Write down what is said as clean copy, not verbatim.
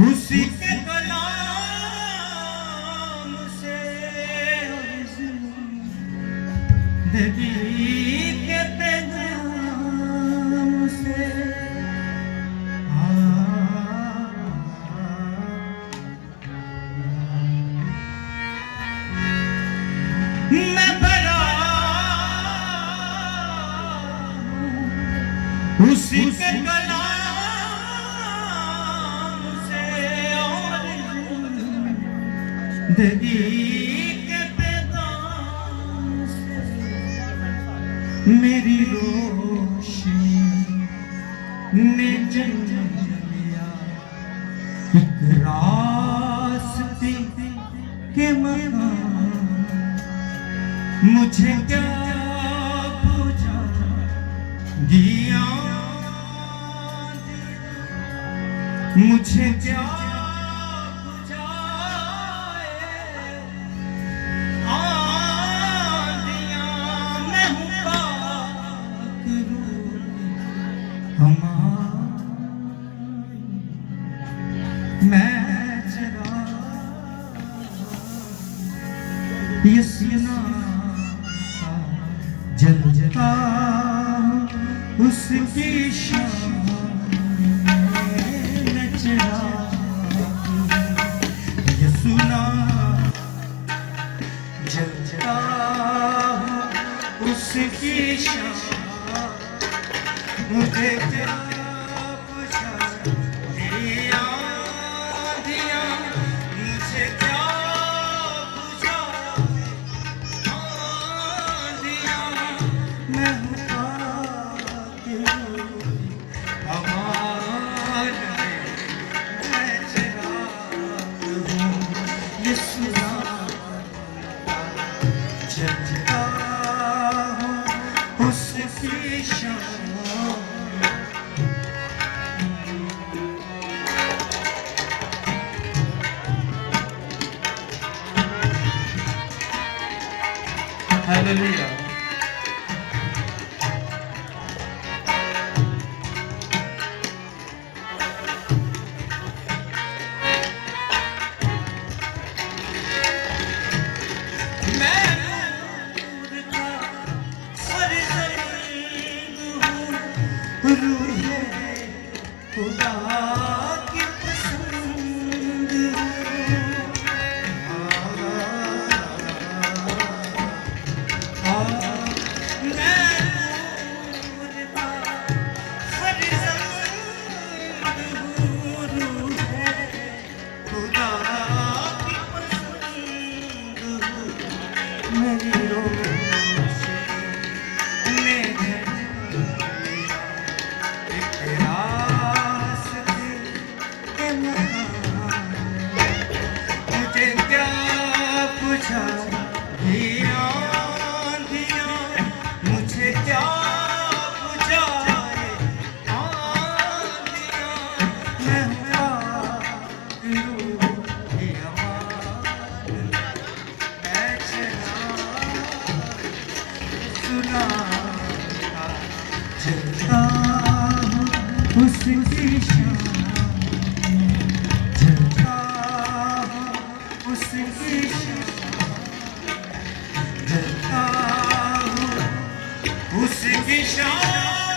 उसी के कलाम से जिंदगी के पैगाम से मैं भरा उसी के कलाम से और जिंदगी के पैगाम से मेरी रोशनी ने जन्म लिया एक रास्ते के मकान। मुझे क्या पूछा दिया मुझे क्या पूछा दिया मैं हूँ पाक रूह हमारी मैं जरा ये सीना जलता उसकी शान में चढ़ा ये सुना जलता उसकी शान मुझे क्या पूछा दिया दिया मुझे क्या पूछा दिया मैं हूँ पाक हमारे मैं चिराग हूँ ये सुना जलता उसकी शान। हालेलुया। खुदा की पसंद खुदा की पसंद मेरी रोशनी मुझे क्या पूछा दिया दिया मुझे क्या पूछा दिया मैं सुना चलता उसकी शान जलता उसकी शान जलता उसकी शान।